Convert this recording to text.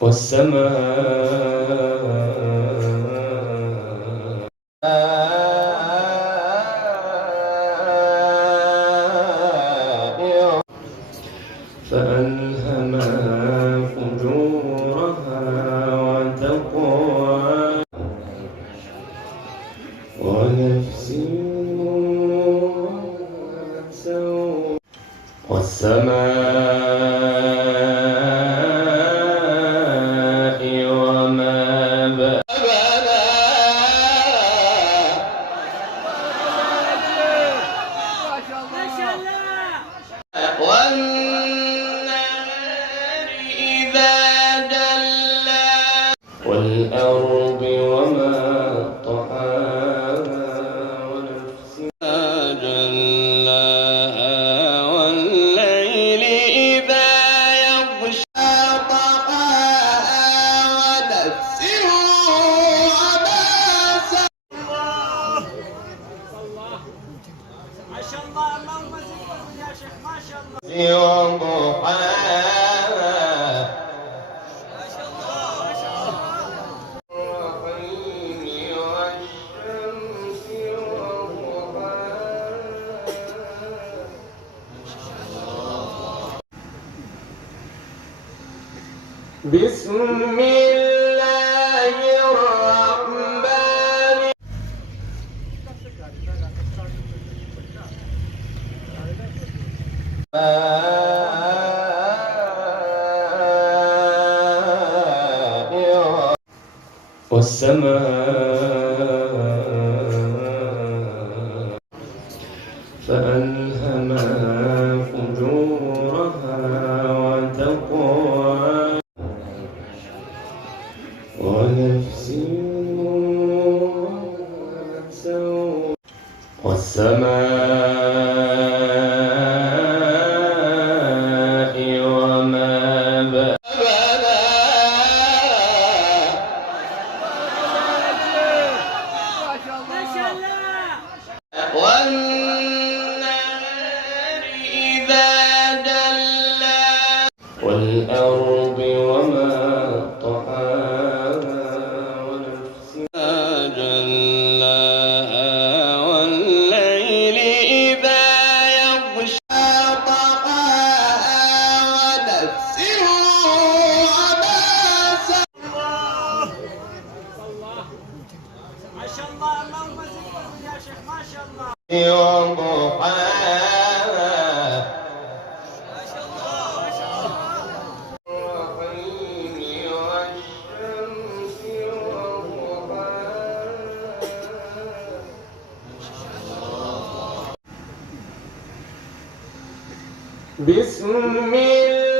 والسماء فألهمها فجورها وتقواها ونفس والسماء وما والنهار إذا جلى والأرض وما طحاها ونفس ما جلاها والليل إذا يغشى طحاها ونفس وما ما شاء الله اللهم زد يا شيخ ما شاء الله وضحاها ما شاء الله ما شاء الله والرحيم والشمس وضحاها بسم الله الرحمن والسماء فألهمها فجورها وتقواها ونفس والسماء وما ما شاء الله والنهار إذا جلى والأرض وما طحاها ونفس ما جلاها والليل إذا يغشى طحاها ونفس وما ما شاء الله اللهم زد يا شيخ ما شاء الله وضحاها ما شاء الله ما شاء الله والرحيم والشمس وضحاها بسم الله